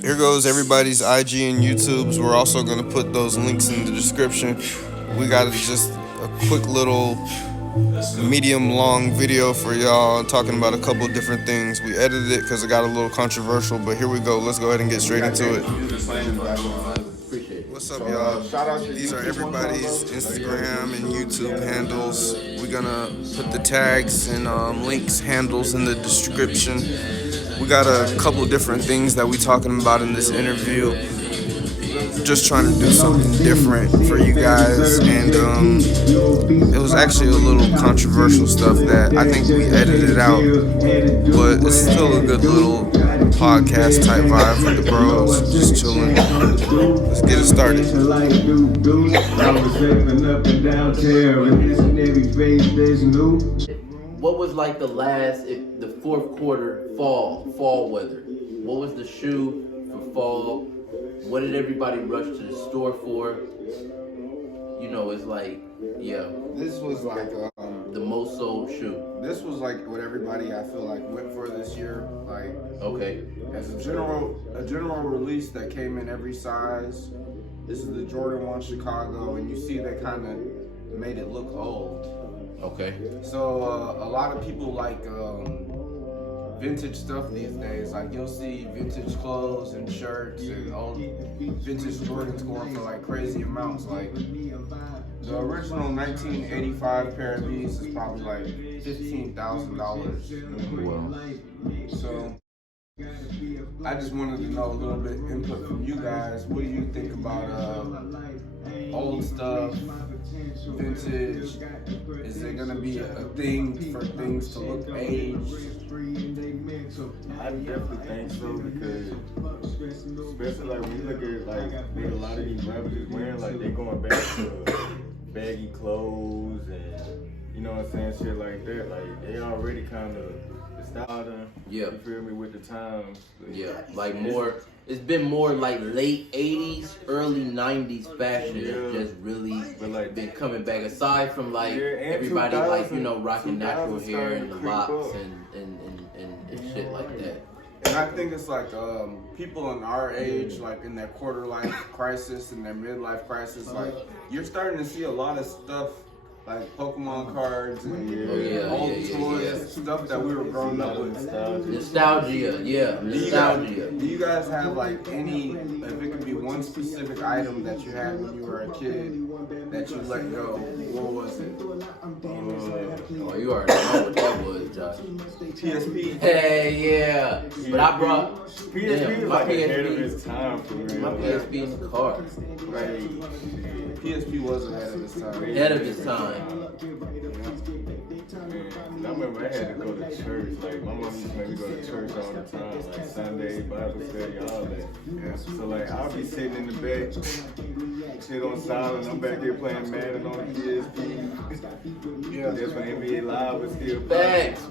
Here goes everybody's IG and YouTubes. We're also going to put those links in the description. We got just a quick little medium long video for y'all talking about a couple different things. We edited it because it got a little controversial, but here we go. Let's go ahead and get straight into it. What's up, y'all? These are everybody's Instagram and YouTube handles. We're gonna put the tags and links, handles in the description. We got a couple different things that we talking about in this interview. Just trying to do something different for you guys, and it was actually a little controversial stuff that I think we edited out, but it's still a good little podcast type vibe for the bros, just chilling. Let's get it started. What was like the fourth quarter fall weather? What was the shoe for fall? What did everybody rush to the store for? You know, it's like, yeah, This was like the most sold shoe. this was like what everybody I feel like went for this year. Like Okay, as a general release that came in every size. This is the Jordan 1 Chicago, and you see they kind of made it look old. okay, So a lot of people like vintage stuff these days. Like you'll see vintage clothes and shirts and old vintage Jordans going for like crazy amounts. Like the original 1985 pair of these is probably like $15,000. well, So I just wanted to know a little bit input from you guys. What do you think about old stuff, vintage? Is there gonna be a thing for things to look aged? I definitely think so because, especially like when you look at like what a lot of these rappers is wearing, like they going back to baggy clothes and you know what I'm saying, shit like that. Like they already kind of style them. Yeah. You feel me with the times. yeah, like more. It's been more like late '80s, early '90s fashion. Yeah. Just really But like been coming back. Aside from like Yeah, and everybody like 2000 rocking natural 2000 hair and the started to locks creep up. and shit like that. And I think it's like people in our age, like in their quarter life crisis and their midlife crisis, like you're starting to see a lot of stuff like Pokemon cards and old toys, stuff that we were growing up with. Nostalgia, yeah, nostalgia. Do you guys have like any, if it could be one specific item that you had when you were a kid that you let go, what was it? Oh, you already know what that was, Josh. PSP? Hey, yeah. But I brought PSP damn, is my like ahead of PSP. its time for real. My PSP in the car. Right. PSP was ahead of its time. Ahead of its time. I remember I had to go to church. Like my mom used to make me go to church all the time, like Sunday, Bible study, all that. Yeah. So like I'll be sitting in the back, shit on silent. I'm back there playing Madden on the PSP. Yeah. That's when NBA Live was still Facts.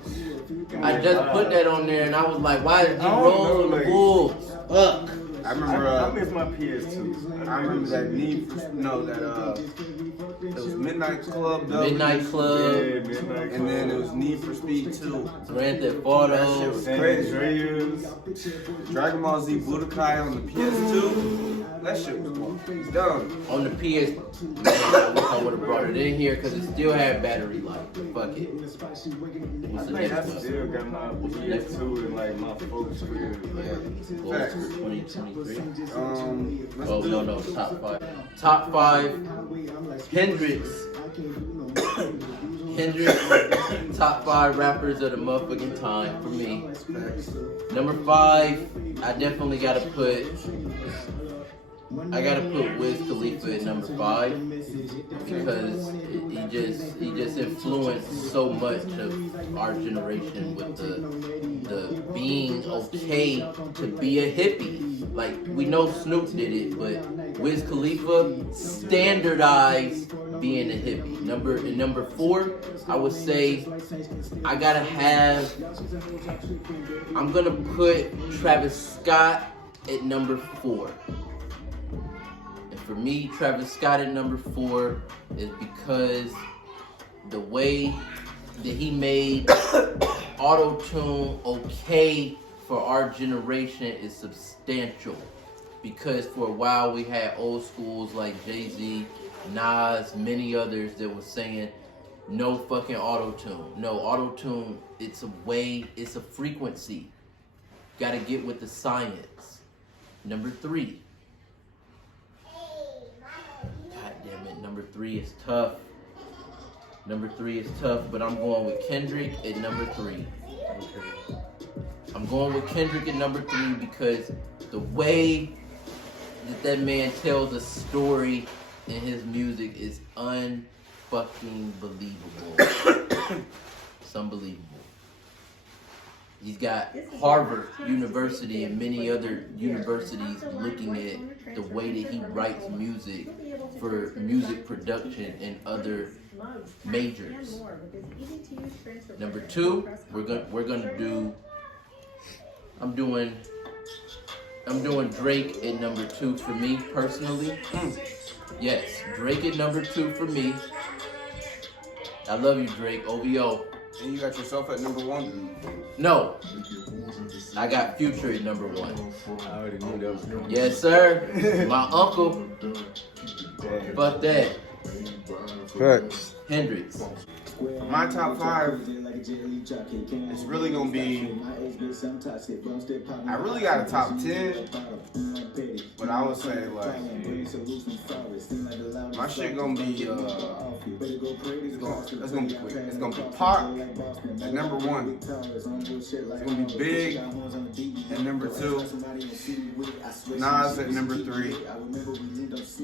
I just put that on there and I was like, why did you I don't roll know, on the like- Bulls? Fuck. I remember. I miss my PS2. I remember that it was Midnight Club. Midnight Club, Yeah, Midnight And then it Club. was Need for Speed 2. Grand Theft That shit Auto. was San crazy. Andreas. Dragon Ball Z Budokai on the PS2. That shit was dumb. On the PS, man, I wish I would have brought it in here because it still had battery life. Fuck it. I What's the think I next one? still got my PS2 in like my folks' crib. Goals for 2023. Let's Oh, do no, top five. Top five, Hendrix. Hendrix, top five rappers of the motherfucking time for me. Number five, I definitely gotta put Wiz Khalifa at number five because he just influenced so much of our generation with the being okay to be a hippie. Like we know Snoop did it, but Wiz Khalifa standardized being a hippie. Number four, I would say I'm gonna put Travis Scott at number four. And for me, Travis Scott at number four is because the way that he made auto-tune okay for our generation is substantial. Because for a while we had old schools like Jay-Z, Nas, many others that were saying no fucking auto-tune. No, auto-tune, it's a frequency. Gotta get with the science. Number 3. God damn it, number 3 is tough. Number 3 is tough, but I'm going with Kendrick at number 3. Okay. I'm going with Kendrick at number 3 because the way that man tells a story in his music is unfucking believable. It's unbelievable. He's got Harvard University and many other universities looking at the way that he writes music for music production and other majors. Number 2, we're gonna do. I'm doing Drake at number 2 for me personally. Yes, Drake at number 2 for me. I love you, Drake. OVO. And you got yourself at number 1? No, I got Future at number 1. I already knew that was coming. Yes, sir. My uncle. Damn. Fuck that. Facts. Hendrix. My top 5 is really gonna be. I really got a top 10, but I would say like my shit gonna be. It's gonna be quick. It's gonna be Pac at number 1. It's gonna be Big at number 2. Nas at number 3. This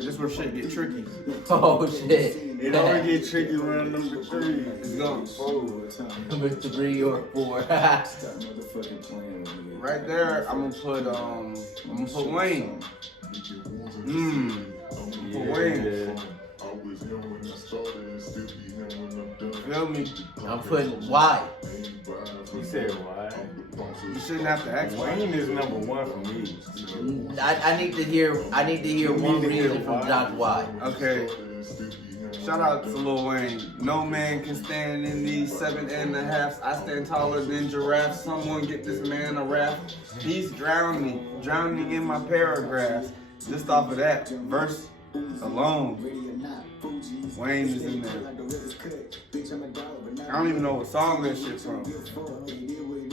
is where shit get tricky. Oh shit. It always get tricky around number 3. It's going forward. Number 3 or 4. Right there, I'm gonna put Wayne. Put Wayne. Feel me? I'm putting why. You said why? You shouldn't have to ask why. Wayne is number 1 for me. I need to hear one reason from Josh why. Okay. Shout out to Lil Wayne. No man can stand in these 7.5s. I stand taller than giraffes. Someone get this man a raft. He's drowning in my paragraphs. Just off of that verse alone, Wayne is in there. I don't even know what song that shit's from.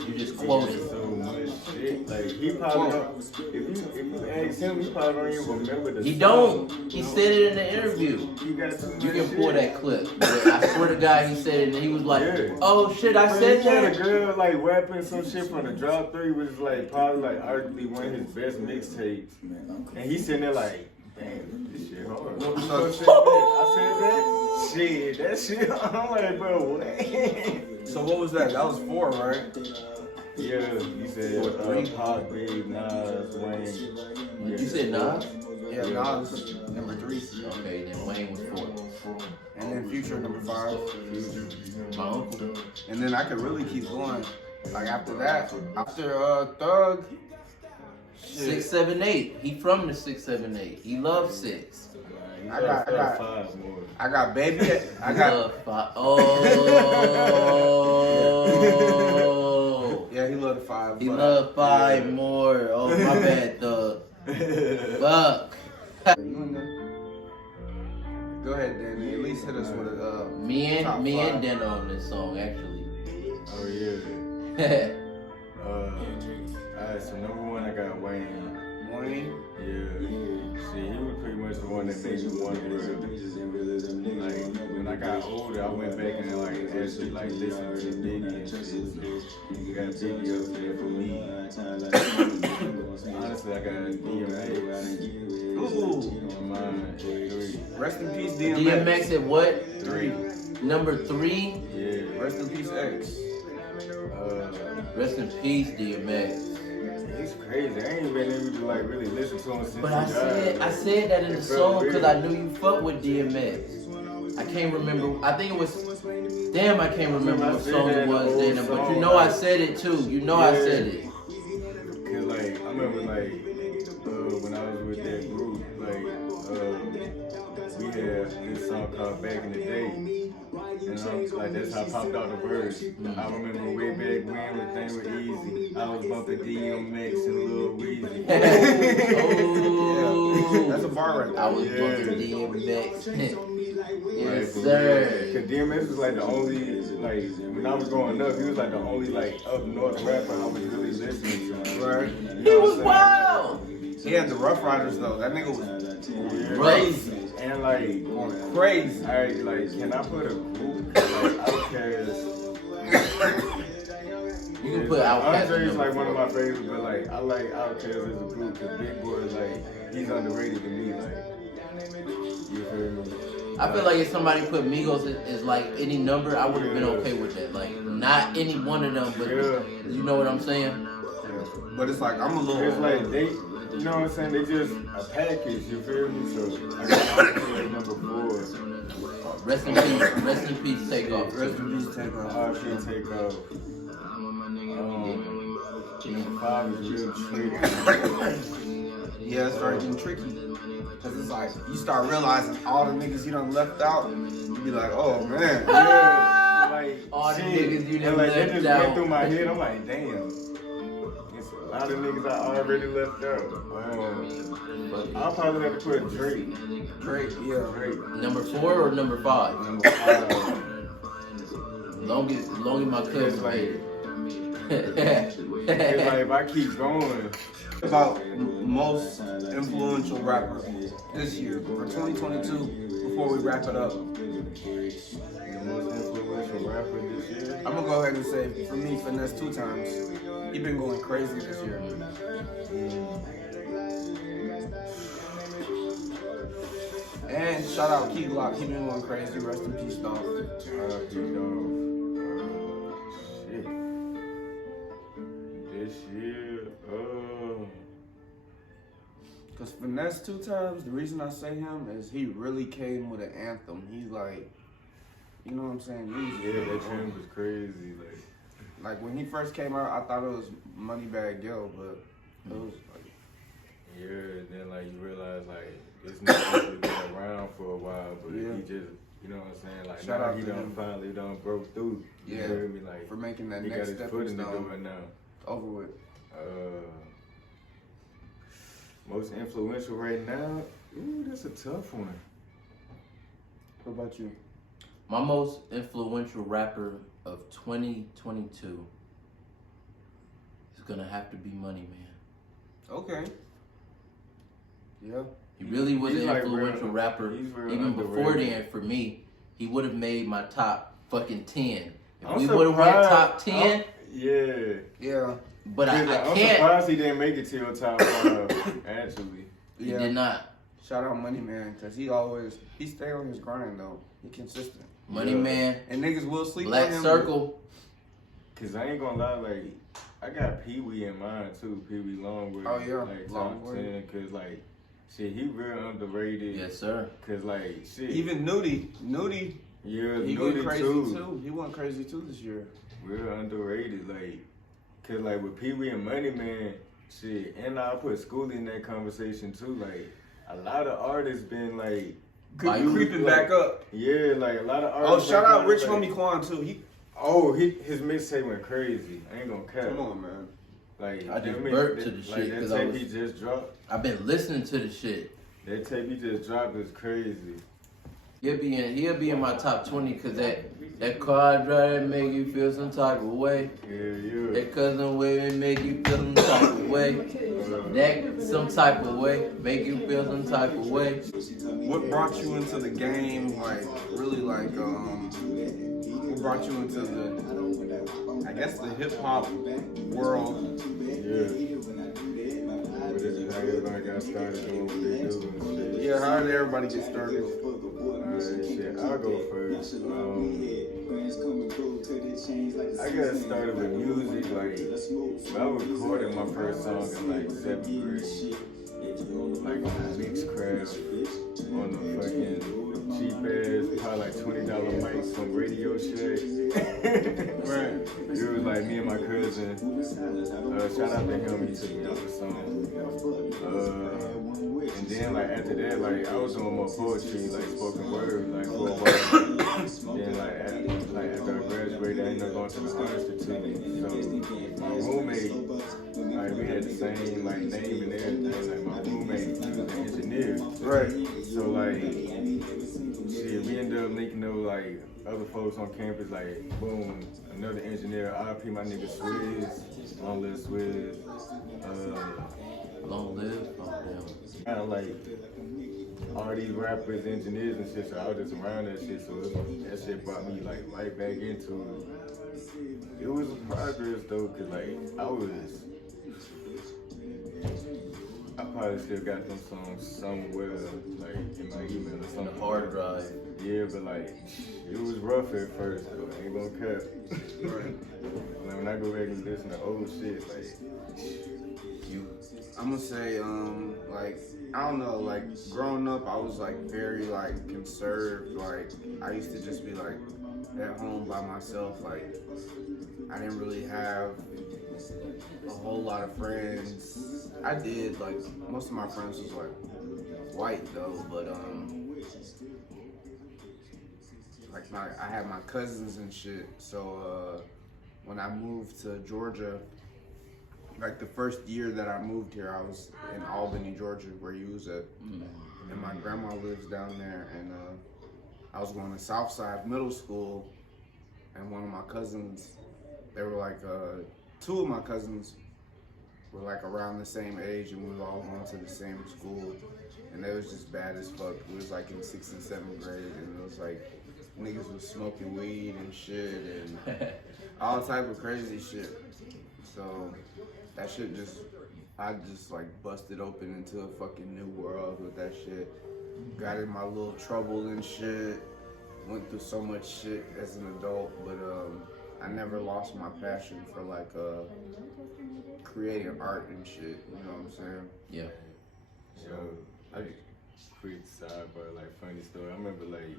You just quoted. So much shit. Like he probably don't, if you ask him, he probably don't even remember the He song. don't. He said it in the interview. You got too much You can shit. pull that clip. But I swear to God, he said it, and he was like, Yeah. "Oh shit, I But said he had a that." girl like rapping some shit from the Drop 3, which is like probably like arguably one of his best mixtapes. And he's sitting there like, damn, this shit hard. What was So that? shit, I said that? Shit, that shit, I'm like, bro, what? So what was that? That was 4, right? Yeah, you said 3. Pac, Big, Nas, Wayne. Yeah. You said Nas? Yeah, Nas number 3, Okay, then Wayne was 4. and then Future number 5, My uncle. and then I could really keep going. Like after that, after Thug, shit. 6, 7, 8. He from the 6, 7, 8. He loves 6. I got 5 more. I got Baby. I He got love 5. Oh. yeah. He loved 5. He but- loved 5 more. Oh my bad, Thug. Fuck. Go ahead, Danny. At least hit us with a Me top and 5. Deno on this song actually. Oh, yeah. Alright, so number 1, I got Wayne. Wayne. Yeah. See, he was pretty much the one that made me wonder. Like, when I got older, I went back and like actually like listened to Biggie and shit. You got Biggie up there for me. Honestly, I got DMX. Ooh. Mine, 3. Rest in peace, DMX. DMX at what? 3. Number 3? Yeah. Rest in peace, X. Rest in peace, DMX. It's crazy. I ain't been able to like really listen to him since But he died. I said that in the It felt song because weird. I knew you fuck with DMX. I can't remember. I think it was. Damn, I can't remember what song it was, Dana. But you know I said it too. You know I said it. Cause like I remember like when I was with that group, like we had this song called Back in the Day. like that's how I popped out the verse. I remember way back when things were easy. I was bumping DMX and Lil Weezy. Oh, That's a bar right there. I was Yeah. bumping DMX. Yes, Like, sir. Cause DMX was like the only, like, when I was growing up, he was like the only, like, up north rapper I was really listening to. Right. He was wild. He had the Rough Riders though. That nigga was Crazy. And like, going crazy. like, can I put a group like Outkast? You can put Outkast Andre is in like number one of 4. my favorites, but like, I like Outkast as a group because Big Boy is like, he's underrated to me. Like, you feel me? I feel like if somebody put Migos as like any number, I would have been okay with that. Like, not any one of them, but you know what I'm saying? But it's like I'm a little. It's like they, you know what I'm saying? They just a package. You feel me? So I got Outkast number 4. Rest in peace, take off. Rest in peace, take off. RP take off. Number 5 is real tricky. Yeah, it's starting getting tricky. Cause it's like you start realizing all the niggas you done left out. You be like, oh man. Yeah, like All the shit. niggas you done And like that left just out. went through my head. I'm like, damn. It's a lot of niggas I already left out. I'll probably have to put Drake. Drake, yeah. Drake. Number 4 or number 5? Number 5. Long as my It's cousin like, made it's like it. if I keep going. About most influential rapper this year for 2022. Before we wrap it up, The most influential rapper this year. I'm gonna go ahead and say for me, Finesse 2 times. He been going crazy this year. And shout out Key Glock. He been going crazy. Rest in peace, dog. Shit. This year, Cause Finesse 2 times, the reason I say him is he really came with an anthem. He's like, you know what I'm saying? yeah, that tune was crazy. Like when he first came out, I thought it was Moneybagg Yo, but it was like, Yeah, then like you realize like this nigga been around for a while, but Yeah. he just, you know what I'm saying? Like Shout now out he to done him. finally done broke through. You Yeah. hear me? Like for making that he got next his step foot in the stone door now. over with. Most influential right now? Ooh, that's a tough one. What about you? My most influential rapper of 2022 is gonna have to be Money Man. Okay. Yeah. He really was He's an like influential real- rapper. he's real Even before underrated. then, for me, he would have made my top fucking 10. If I'm we would have went surprised- top 10, Yeah. Yeah. but I I'm can't. surprised he didn't make it to your top 5, actually. He Yeah. did not. Shout out Money Man, cause he stay on his grind though. He consistent. Money Yeah. Man, And niggas will sleep Black on him. Circle. Cause I ain't gonna lie, like, I got Pee Wee in mind too, Pee Wee Longwood. Oh, yeah, Like, top Longwood. 10, cause like, shit, he real underrated. Yes, sir. Cause like, shit. Even Nudie, yeah, he Nudie went crazy too. too. He went crazy too this year. Real underrated, like, cause like with Pee Wee and Money Man, shit, and I put Schoolly in that conversation too. Like, a lot of artists been like, Like, creeping like- back up. yeah, like a lot of Oh, artists. shout been out kinda Rich like- Homie Quan too. His mixtape went crazy. I ain't gonna cap. Come on, man. Like, I just mean, burped to that- the like, shit that 'cause I tape was- he just dropped. I've been listening to the shit. That tape he just dropped is crazy. He'll be in my top 20 because that car drive make you feel some type of way. Yeah. That cousin way make you feel some type of way. That some type of way make you feel some type of way. What brought you into the game? Like really, like what brought you into the? I guess the hip hop world. Yeah. But this is how everybody got started doing what they do and shit. Yeah, how did everybody get started? Alright, shit, I'll go first. I got started with music, like, I recorded my first song in like 7th grade. Like on Mixcraft, on the fucking cheap ass, probably like $20 mics from Radio Shack. Right. It was like me and my cousin. Shout out to him, he took me out the song. And then like after that, like I was doing more poetry, like spoken word, like for a while. Then like after I graduated, I ended up going to the Art Institute. So my roommate, like we had the same like name and everything. Like my roommate, he was an engineer. Right. So like, shit, we ended up linking up with like other folks on campus. Like, boom, another engineer. RP my nigga Swizz, Long Live Swizz. Long live. Oh, Kind of like all these rappers, engineers and shit. So I was just around that shit. So that shit brought me like right back into it. It was a progress though, cause like I probably still got them songs somewhere, like in my email or damn. something. Hard drive. Yeah, but like it was rough at first. Though. I ain't gonna cap. Right. Like when I go back and listen to old shit, like I'm gonna say, like, I don't know, like, growing up, I was, like, very, like, conserved. Like, I used to just be, like, at home by myself. Like, I didn't really have a whole lot of friends. I did, like, most of my friends was, like, white, though, but, like, I had my cousins and shit. So, when I moved to Georgia, like the first year that I moved here, I was in Albany, Georgia, where you was at, and my grandma lives down there, and I was going to Southside Middle School, and one of my cousins, they were like, two of my cousins were like around the same age, and we were all going to the same school, and they was just bad as fuck. We was like in 6th and 7th grade, and it was like niggas was smoking weed and shit, and all type of crazy shit. So that shit I just like busted open into a fucking new world with that shit. Got in my little trouble and shit. Went through so much shit as an adult, but I never lost my passion for like creating art and shit. You know what I'm saying? Yeah. so I quick sidebar, like funny story. I remember like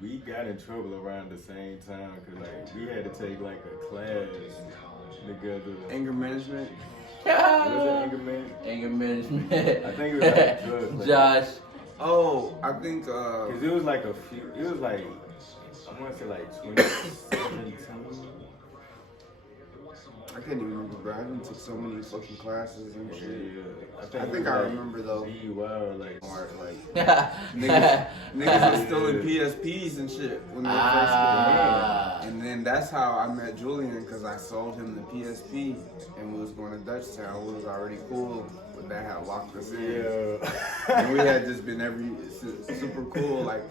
we got in trouble around the same time because like we had to take like a class together. Anger management. Was it anger management? Anger management. I think it was like drugs. Like, Josh. Oh, I think Cause it was like it was like, I want to say like 2017. I can't even remember, bro. I done took so many fucking classes and shit. Yeah. I think I remember though. DUI or like, Niggas was still in PSPs and shit when they first got in. And then that's how I met Julian, because I sold him the PSP and we was going to Dutchtown. We was already cool, but that had locked us in. Yeah. And we had just been super cool. Like,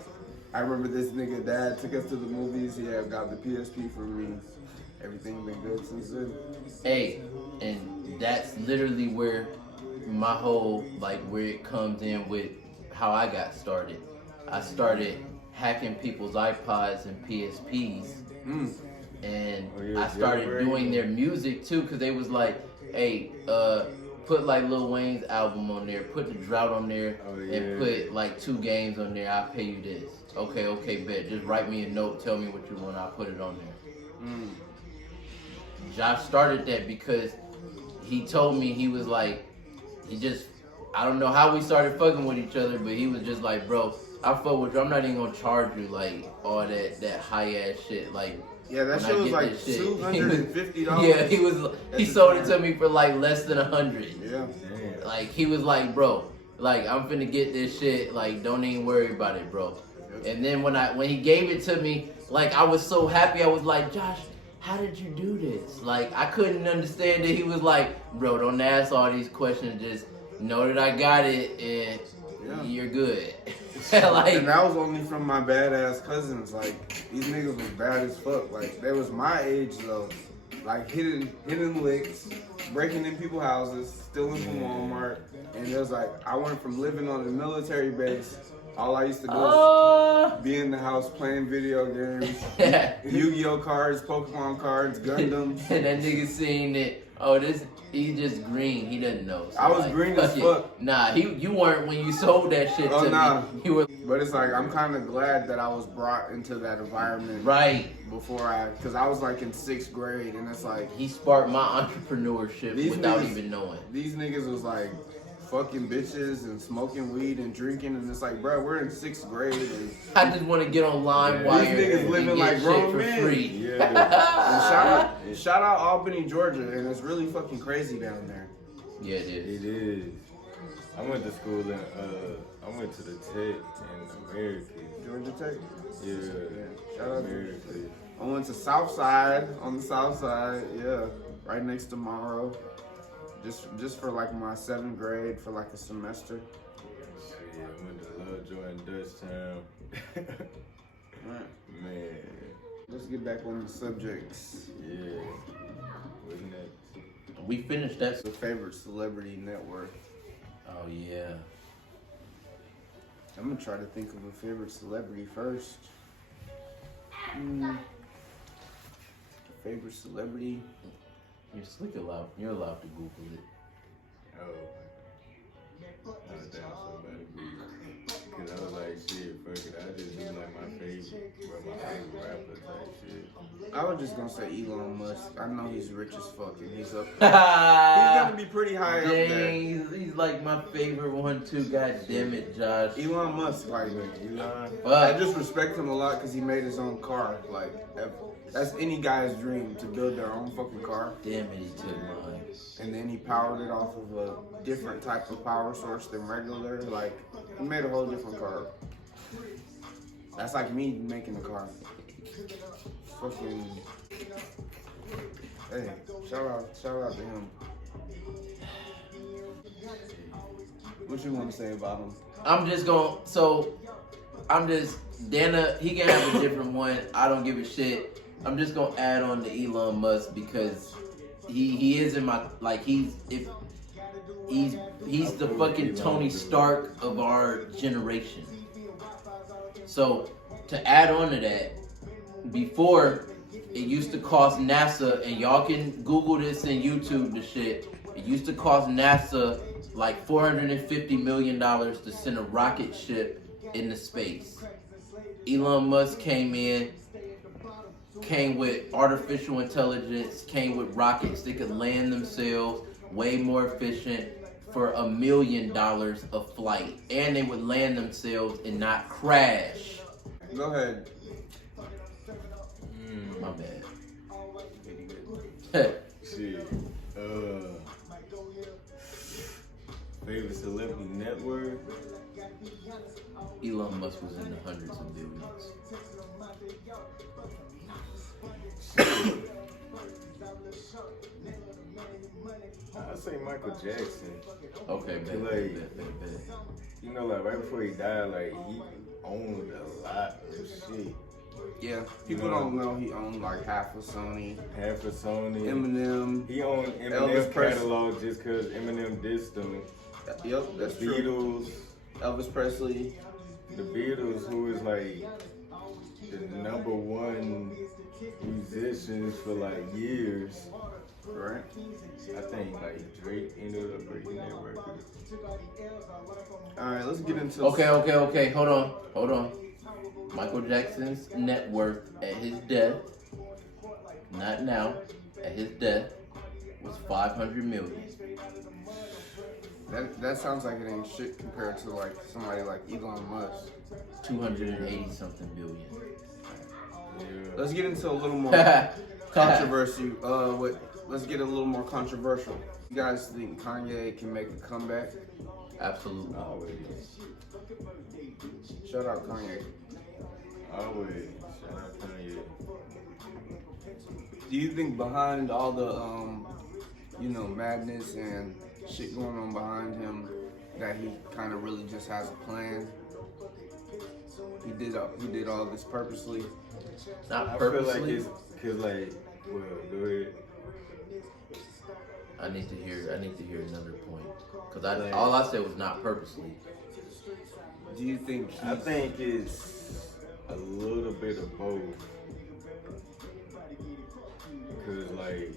I remember this nigga dad took us to the movies. He had got the PSP for me. Everything been good since then. Hey, and that's literally where my whole, like, where it comes in with how I got started. I started hacking people's iPods and PSPs. And I started doing their music too, because they was like, hey, put like Lil Wayne's album on there, put The Drought on there, and put like 2 games on there. I'll pay you this. Okay, bet. Just write me a note, tell me what you want, I'll put it on there. Josh started that because he told me, he was like, I don't know how we started fucking with each other, but he was just like, bro, I fuck with you. I'm not even gonna charge you like all that high ass shit. Like, yeah, that shit was like $250. Yeah, he sold it to me for like less than 100. Yeah. Like, he was like, bro, like, I'm finna get this shit. Like, don't even worry about it, bro. And then when he gave it to me, like, I was so happy. I was like, Josh, how did you do this? Like, I couldn't understand it. He was like, bro, don't ask all these questions. Just know that I got it and you're good. Like, and that was only from my badass cousins. Like, these niggas was bad as fuck. Like, they was my age though. Like, hitting licks, breaking in people's houses, stealing from Walmart. And it was like, I went from living on a military base. All I used to do was be in the house playing video games, Yu-Gi-Oh cards, Pokemon cards, Gundams. And that nigga seen it. Oh, he's just green. He doesn't know. So I was green as it. fuck. Nah, you weren't when you sold that shit to nah. me. You were But it's like, I'm kind of glad that I was brought into that environment. right. Because I was like in 6th grade, and it's like, He sparked my entrepreneurship These without niggas- even knowing. these niggas was like fucking bitches and smoking weed and drinking, and it's like, bro, we're in 6th grade, and I just want to get on LimeWire These niggas and living get like shit grown for men. free. Yeah. shout out Albany, Georgia, and it's really fucking crazy down there. Yeah, it is. It is. I went to school in I went to the Tech in America. Georgia Tech. Yeah. Shout out to America. I went to Southside, on the South Side, yeah, right next to Morrow. Just for like my 7th grade for like a semester. Shit, I went to Lovejoy in Dutchtown. Right. Man. Let's get back on the subjects. Yeah. Wasn't that? We finished that. The favorite celebrity net worth. Oh yeah. I'm gonna try to think of a favorite celebrity first. Favorite celebrity? You're allowed to Google it. Oh. I was down so bad. Cause I was like, shit, fuck it. I just do like my favorite rapper type shit. I was just gonna say Elon Musk. I know he's rich as fuck and he's up there. He's gonna be pretty high up there. Dang, he's like my favorite one too. God damn it, Josh. Elon Musk, like, Elon. I just respect him a lot because he made his own car. Like, that's any guy's dream to build their own fucking car. Damn it, he took mine. And then he powered it off of a different type of power source than regular. Like, he made a whole different car. That's like me making a car. Fucking. Hey, shout out to him. What you want to say about him? Dana, he can have a different one. I don't give a shit. I'm just gonna add on to Elon Musk because he is in my, like, he's the fucking Tony Stark of our generation. So to add on to that, before it used to cost NASA, and y'all can Google this and YouTube the shit, it used to cost NASA like $450 million to send a rocket ship into space. Elon Musk came with artificial intelligence, came with rockets that could land themselves way more efficient for $1 million a flight. And they would land themselves and not crash. Go ahead. My bad. Shit. Favorite celebrity network? Elon Musk was in the hundreds of billions. I'd say Michael Jackson. Okay, Like- bet. You know, like right before he died, like he owned a lot of shit. Yeah, people don't know he owned like half of Sony, Half of Sony. Eminem. He owned Elvis Eminem's Presley. catalog just because Eminem dissed him. Yep, that's The true. Beatles. Elvis Presley. The Beatles, who is like the #1 musicians for like years. Right. I think like Drake ended up breaking that record. All right, let's get into. Okay. Hold on. Michael Jackson's net worth at his death, not now, at his death, was $500 million. That sounds like it ain't shit compared to like somebody like Elon Musk. 280 something billion. Yeah. Let's get into a little more controversy. Let's get a little more controversial. You guys think Kanye can make a comeback? Absolutely. Always. Shout out Kanye. Always. Shout out Kanye. Do you think behind all the madness and shit going on behind him, that he kind of really just has a plan? He did all this purposely. Not I feel like purposely. it's cause like, well, go ahead. I need to hear another point. Cause all I said was not purposely. Do you think? I think it's a little bit of both. Cause like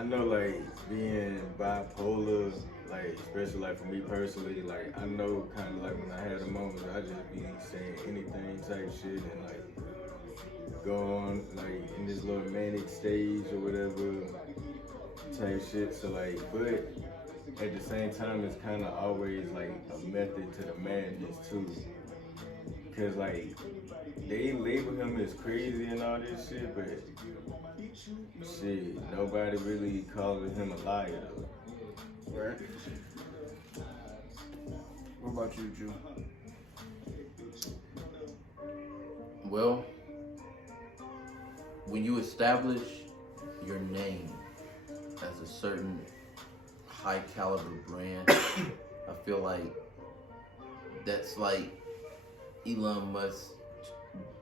I know like being bipolar, like especially like for me personally, like I know kind of like when I had a moment, I just be saying anything type shit and like go on like in this little manic stage or whatever type shit. So like, but at the same time, it's kind of always like a method to the madness too. Cause like they label him as crazy and all this shit, but shit, nobody really calling him a liar though. Right. What about you, Jew? Well, when you establish your name as a certain high caliber brand, I feel like that's like Elon Musk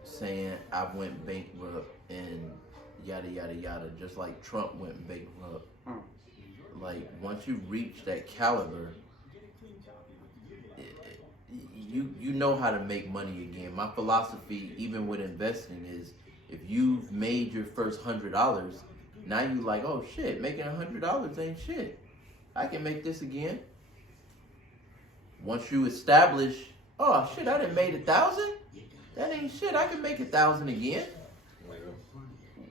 saying I went bankrupt and yada yada yada, just like Trump went bankrupt. Like once you reach that caliber, you know how to make money again. My philosophy, even with investing, is if you've made your first $100, now you like, oh shit, making $100 ain't shit. I can make this again. Once you establish, oh shit, I done made 1,000. That ain't shit. I can make 1,000 again.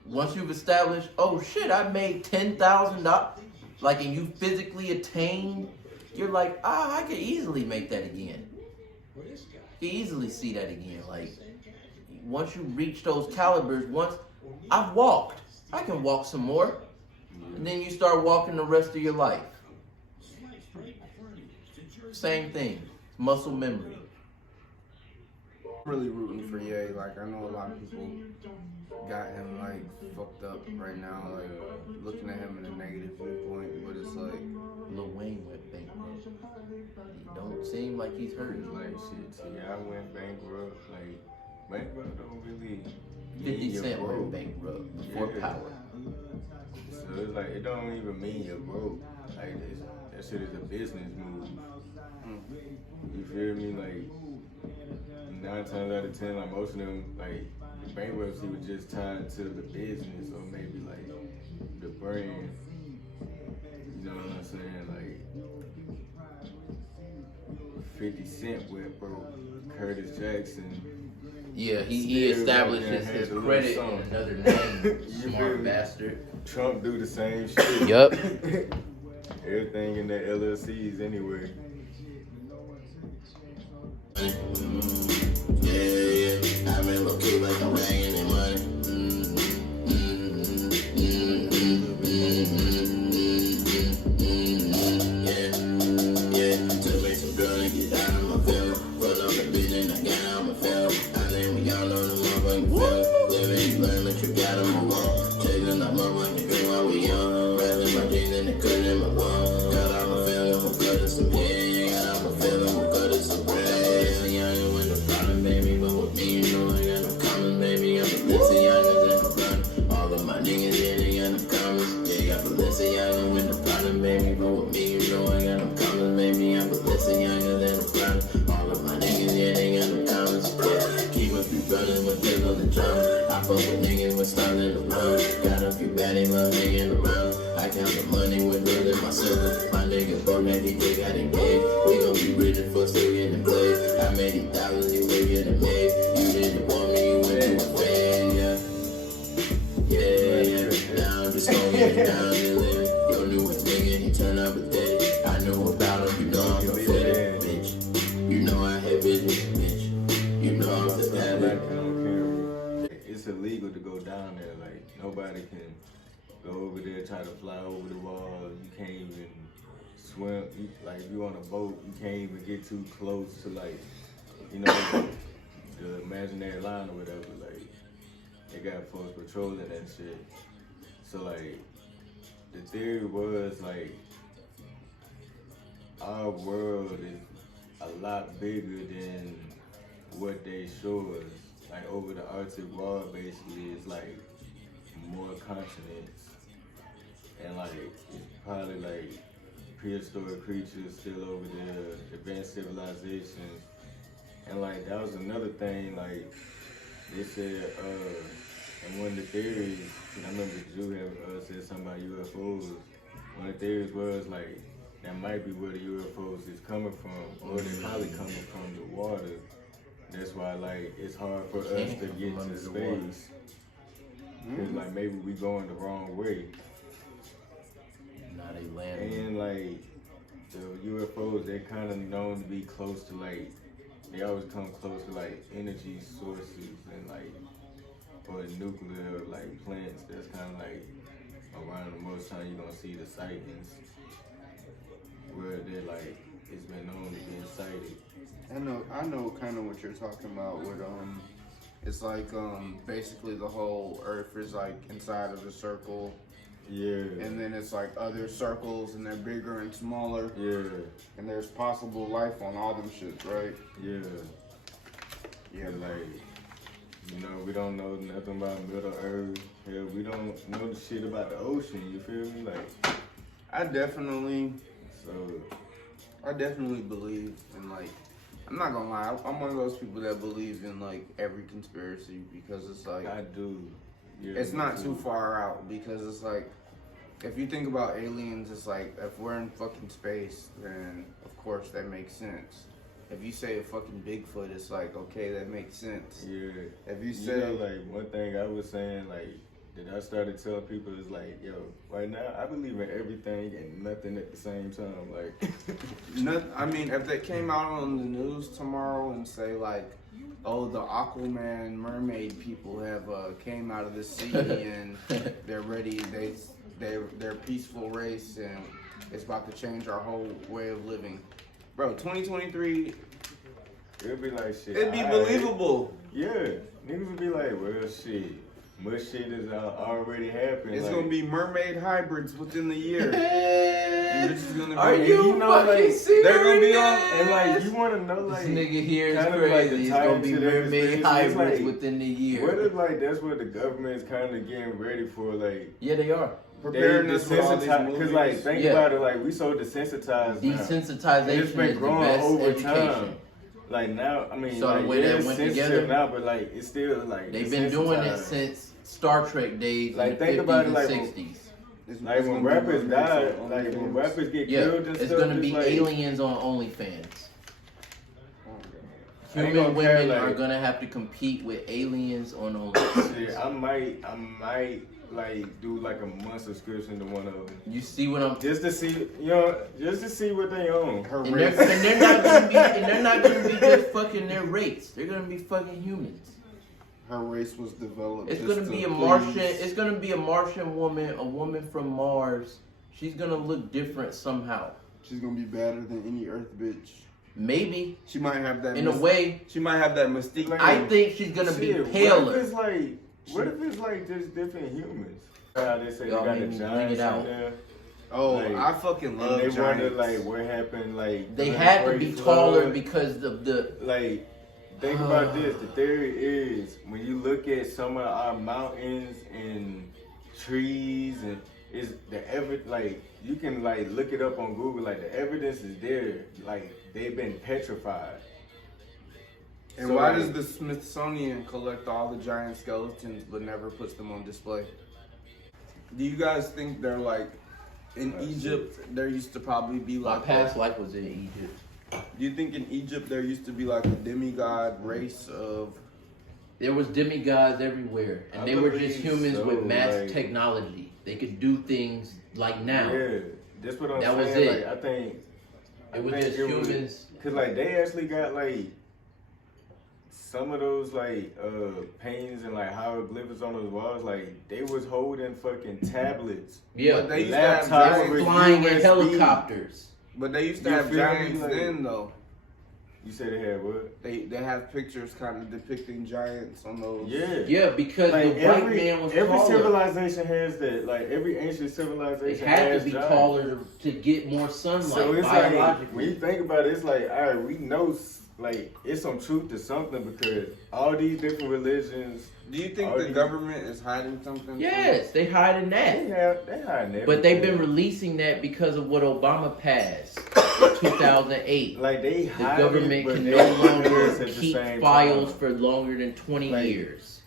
Once you've established, oh shit, I made $10,000. Like, and you physically attained, you're like, I can easily make that again. You can easily see that again. Like, once you reach those calibers, once I've walked, I can walk some more. And then you start walking the rest of your life. Same thing, muscle memory. I'm really rooting for Ye. Like, I know a lot of people got him like fucked up right now, like looking at him in a negative viewpoint, but it's like Lil Wayne went bankrupt. He don't seem like he's hurting. Like shit, T.I. went bankrupt. Like bankrupt don't really. 50 Cent went bankrupt before Yeah. Power. So it's like it don't even mean you're broke. Like that shit is a business move. You feel me? Like 9 times out of 10, like most of them, like the bankruptcy was just tied to the business or maybe like the brand. You know what I'm saying? Like 50 Cent went broke. Curtis Jackson. Yeah, he Still establishes got his a little credit in something. another name. You feel Smart me? bastard. Trump do the same shit. Yup. Everything in the LLCs anyway. Yeah, I've been low key like I'm banging in money. Yeah, to make some girl and get out of my feeling. Run up the bitch and I got out my feeling. I think we all know the motherfucking feeling. Living, you learn that you gotta move on. Chasing that motherfucking dream while we young. Rapping my jeans and the cut in my bone. Got out my feeling, we'll cut it some yeah. Got out my feeling, we'll cut it some bread. Baby, but with me, you know I got no comments, baby. I'm Balenciagas and no gun. All of my niggas, yeah, they got no comments. Yeah, got Balenciaga with no problem, baby. But with me, you know I got no comments, baby. I'm Balenciagas and no problem. All of my niggas, yeah, they got no comments. Yeah, keep a few brothers with pills on the drum. I fuck with niggas with stars in the run. Got a few baddies, love hanging around. I count the money with girls in my circle. My niggas broke that DJ got it big. We gon' be rich and fuck still getting played. I made it thousands, you live in the mix. You didn't want me, you went to a fan, yeah. Now I'm just gon' get it down and live. Your newest nigga, he turned up a day. I knew about him, you know I'm gon' fit it, bitch. You know I had business, bitch. You know I'm the daddy. It's illegal to go down there. Like nobody can go over there, try to fly over the wall. You can't even swim. Like if you on a boat, you can't even get too close to like, you know, the imaginary line or whatever. Like they got folks patrolling that shit. So like the theory was like our world is a lot bigger than what they show us. Like over the Arctic wall basically is like more continents. And like it's probably like prehistoric creatures still over there, advanced civilizations. And like that was another thing, like they said And one of the theories, and I remember Drew had said something about UFOs. One of the theories was like, that might be where the UFOs is coming from, or they're probably coming from the water. That's why like it's hard for us to get to space. Cause like maybe we going the wrong way. Now they land. And like the UFOs, they're kind of known to be close to like, they always come close to like energy sources and like, or nuclear like plants. That's kind of like around the most time you're gonna see the sightings where they're like, it's been known to be sighted. I know kind of what you're talking about with it's like basically the whole Earth is like inside of a circle, Yeah. and then it's like other circles and they're bigger and smaller, Yeah. and there's possible life on all them shits, right? Yeah. Yeah, Like, you know, we don't know nothing about Middle Earth. Hell, we don't know the shit about the ocean. You feel me? Like, I definitely so believe in like, I'm not gonna lie, I'm one of those people that believe in like every conspiracy because it's like, I do. Yeah, it's me not too far out because it's like, if you think about aliens, it's like, if we're in fucking space, then of course that makes sense. If you say a fucking Bigfoot, it's like, okay, that makes sense. Yeah. If you You say, know, like, one thing I was saying, like, that I started telling people is like, yo, right now, I believe in everything and nothing at the same time. Like, I mean, if they came out on the news tomorrow and say like, oh, the Aquaman mermaid people have came out of the sea and they're ready, they're peaceful race and it's about to change our whole way of living. Bro, 2023, it'd be like shit. it'd be alright. believable. Yeah. Niggas would be like, well, shit. Much shit is already happened. It's like, gonna be mermaid hybrids within the year. And this is gonna be, Are and you know, fucking like, serious? they're gonna be on, and like, you want to know, like, This nigga here is kind of, like, crazy. the It's gonna time be to their mermaid experience. hybrids Like, within the year. what if, like, that's what the government is kind of getting ready for, like, Yeah, they are. preparing us for all these desensitize, movies. because, like, think Yeah. about it, like, we so desensitized now. And Desensitization it's been is the growing best over education. time. Like, now, I mean, So the like, way yeah, that it's went sensitive together, now, but, like, it's still, like, They've been doing it desensitized. since Star Trek days Like, in the think 50s about it, and like, 60s. Like, when rappers die, like, when rappers get Yeah, killed and it's stuff, gonna be like, aliens on OnlyFans. I ain't Human gonna care, women like- are gonna have to compete with aliens on OnlyFans. Shit, I might like do like a month subscription to one of them, You see what I'm? just to see, you know, just to see what they own. Her And race. they're not gonna be. And they're not gonna be just fucking their race. They're gonna be fucking humans. Her race was developed. It's just gonna to be a please- Martian. It's gonna be a Martian woman, a woman from Mars. She's gonna look different somehow. She's gonna be better than any Earth bitch. Maybe She might have that. in a way. She might have that mystique. I think she's gonna Shit, be What if paler. it's like, just different humans? How they say they Y'all got made the me bring giants it out. out there, Oh, like, I fucking and love they giants. wonder like what happened, like They during had the to be Great taller Flood. because of the. Like, think about this. The theory is when you look at some of our mountains and trees and is the like you can like look it up on Google. Like the evidence is there. Like they've been petrified. And So, why like- does the Smithsonian collect all the giant skeletons but never puts them on display? Do you guys think they're like in Egypt? There used to probably be My like. past life was in Egypt. Do you think in Egypt there used to be like a demigod race of? There was demigods everywhere, and I they were just believe humans so, with mass like- technology. They could do things like now. Yeah, that's what I'm That saying. was it. Like, I think It was just humans. Cause like they actually got like some of those like paintings and like hieroglyphics on those walls. Like they was holding fucking tablets. Yeah, But they used to Laptops have they were with giants. flying in USB. helicopters. But they used to You have feel me? giants Like- then though. You said they had what? They have pictures kind of depicting giants on those. Yeah. Yeah, because Like the white man was every taller. civilization has that. Like every ancient They civilization had has to be giants. taller to get more sunlight So it's like when biologically. you think about it, it's like all right, we know like it's some truth to something because all these different religions. Do you think Are the you- government is hiding something? Yes, they hiding that. They hiding everything. But they've been releasing that because of what Obama passed in 2008. Like they The hide government it, but can they no do this longer at the keep same files time. for longer than 20 Like, years.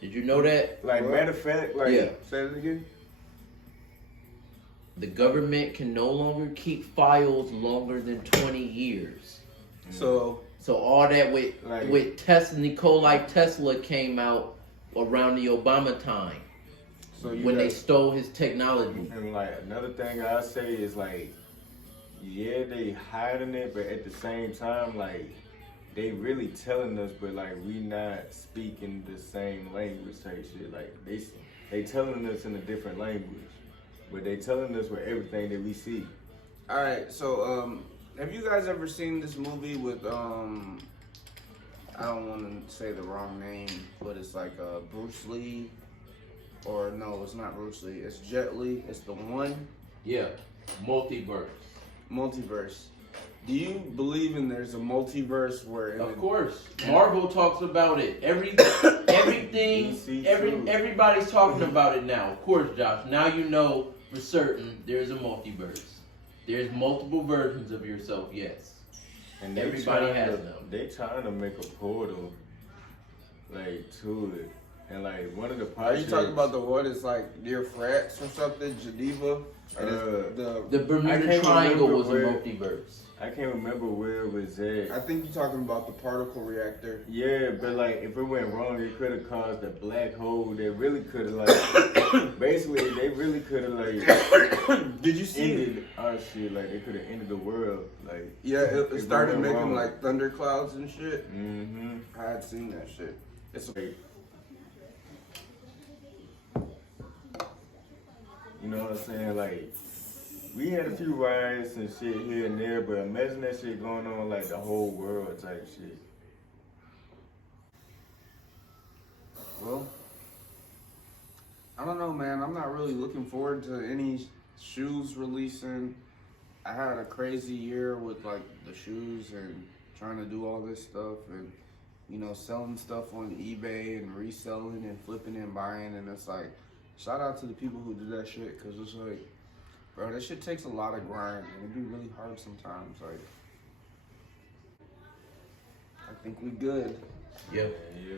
Did you know that? Like, What? matter of fact, like, Yeah. say it again. The government can no longer keep files longer than 20 years. So So all that with Like- Tesla, Nikola Tesla came out around the Obama time So you when they got- stole his technology. And like another thing I say is like, yeah, they hiding it, but at the same time, like they really telling us, but like we not speaking the same language type shit. Like they telling us in a different language, but they telling us with everything that we see. all right, so have you guys ever seen this movie with I don't want to say the wrong name, but it's like Bruce Lee, or no, it's not Bruce Lee. It's Jet Li. It's the one Yeah, multiverse. multiverse. Do you believe in there's a multiverse where? Of course, Marvel talks about it. Everything, DC too. everybody's talking about it now. Of course, Josh. Now you know for certain there's a multiverse. There's multiple versions of yourself. Yes. And they Everybody trying has to, them. They trying to make a portal, like to it, and like one of the Are projects. you talking about the one? It's like near France or something, Geneva. And it's The I Bermuda can't Triangle remember was a where- multiverse. I can't remember where it was at. I think you're talking about the particle reactor. Yeah, but like if it went wrong, it could have caused a black hole. That really could have like, basically, they really could have like Did you see it? ended our shit. Like they could have ended the world. Like Yeah, it started went making wrong. like thunder clouds and shit. Mm-hmm. I had seen that shit. It's You know what I'm saying? Like we had a few riots and shit here and there, but imagine that shit going on like the whole world type shit. well, I don't know, man. I'm not really looking forward to any shoes releasing. I had a crazy year with like the shoes and trying to do all this stuff and selling stuff on eBay and reselling and flipping and buying, and it's like shout out to the people who do that shit, because it's like, bro, that shit takes a lot of grind and it'd be really hard sometimes. Like, I think we good. Yeah. Yeah.